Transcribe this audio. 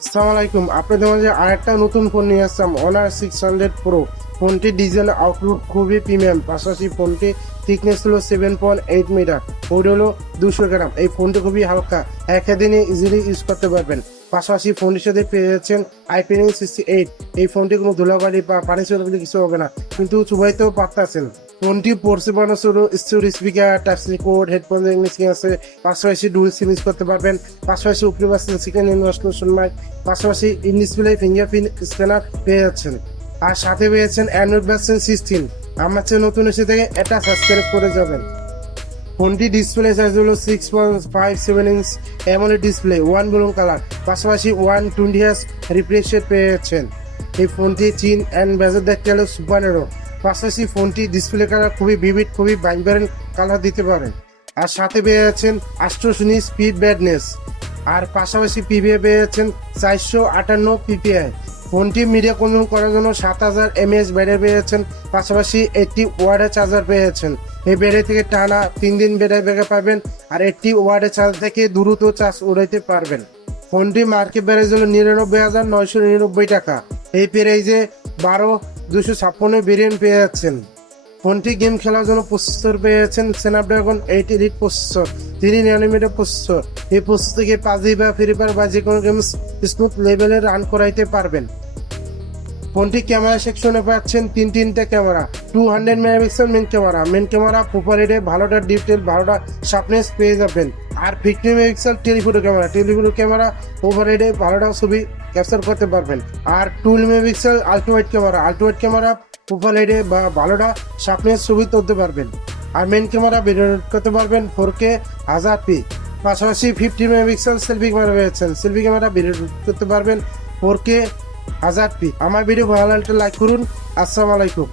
আসসালামু আলাইকুম। আপনাদের মাঝে আরেকটা নতুন ফোন নিয়ে আসলাম, অনার 600 প্রো। ফোনটি ডিজাইন আউটলুক খুবই প্রিমিয়াম, পাশাপাশি ফোনটি থিকনেস হলো 7.8 মিটার, ওয়েট হলো 200 গ্রাম। এই ফোনটি খুবই হালকা, এক দিনে ইজিলি ইউজ করতে পারবেন। পাশাপাশি ফোনটির সাথে পেয়ে যাচ্ছেন IP68। এই ফোনটি কোনো ধুলাবালি বা পানি চলে কিছু হবে না, কিন্তু চুবাইতেও পারতেছেন। ফোনটি পড়ছে বানানো ছিল story speaker, touch code, headphone English আছে। পাশাপাশি ডুয়েল সিম ইউজ করতে পারবেন। পাশাপাশি উপরে পাচ্ছেন সেকেন্ড ইনস্টলেশন মাইক। পাশাপাশি ইন ডিসপ্লে ফিঙ্গারপ্রিন্ট স্ক্যানার পেয়ে যাচ্ছেন। আর সাথে পেয়েছেন অ্যান্ড্রয়েড ভার্সন 16। আমার চেয়ে নতুন এসে থেকে এটা সাবস্ক্রাইব করে যাবেন। ফোনটি ডিসপ্লে সাইজ হলো 6.57 inch AMOLED display, one blue colour. পাশাপাশি 120 Hz রিফ্রেশ রেট পেয়ে যাচ্ছেন। এই ফোনটি চিন অ্যান্ড বাজার দেখতে হলো সুপার নেরো। পাশাপাশি ফোনটি ডিসপ্লে কালার খুবই ভিভিড, খুবই ভাইব্রেন্ট কালার দিতে পারেন। আর সাথে পেয়ে যাচ্ছেন 800 স্পিড ব্রাইটনেস। আর পাশাপাশি পিপিআই পেয়ে যাচ্ছেন 458 পিপিআই। ফোনটি মিডিয়া কন্ট্রোল করার জন্য 7000 mAh ব্যাটারি পেয়ে যাচ্ছেন। পাশাপাশি 80 ওয়াটের চার্জার পেয়ে যাচ্ছেন। এই ব্যাটারি থেকে টানা 3 দিন ব্যাটারি ব্যাকআপ পাবেন। আর 80 ওয়াটের চার্জ থেকে দ্রুত চার্জ উড়াইতে পারবেন। ফোনটি মার্কেট প্রাইস হলো 99,999 টাকা। এই প্রাইজে 12 256 ভেরিয়েন্ট পেয়ে যাচ্ছেন। ফোনটি গেম খেলার জন্য প্রসেসর পেয়ে যাচ্ছেন Snapdragon 8 elite processor, 3 nm processor. এই প্রসেসর থেকে পাবজি বা ফ্রি ফায়ার বা যে কোনো গেমস স্মুথ লেভেলে রান করাইতে পারবেন। ফোনটি ক্যামেরা সেকশনে পাচ্ছেন তিনটা ক্যামেরা। 200 মেগাপিক্সেল মেন ক্যামেরা প্রপারেটে ভালোটা ডিটেল, ভালোটা শার্পনেস পেয়ে যাবেন। আর 50 মেগাপিক্সেল টেলিফোটো ক্যামেরা ওভারহেডে ভালোটা ছবি ক্যাপচার করতে পারবেন। আর 2 মেগাপিক্সেল আল্ট্রাওয়াইড ক্যামেরা প্রোফাইলে বা ভালোটা শার্পনেস ছবি তুলতে পারবেন। আর মেন ক্যামেরা ভিডিও করতে পারবেন 4K 1000p। পাশাপাশি 50 মেগাপিক্সেল সেলফি ক্যামেরা পেয়েছেন, সেলফি ক্যামেরা ভিডিও করতে পারবেন 4K 1000p। আমার ভিডিও ভালো লাগলে লাইক করুন। আসসালামু আলাইকুম।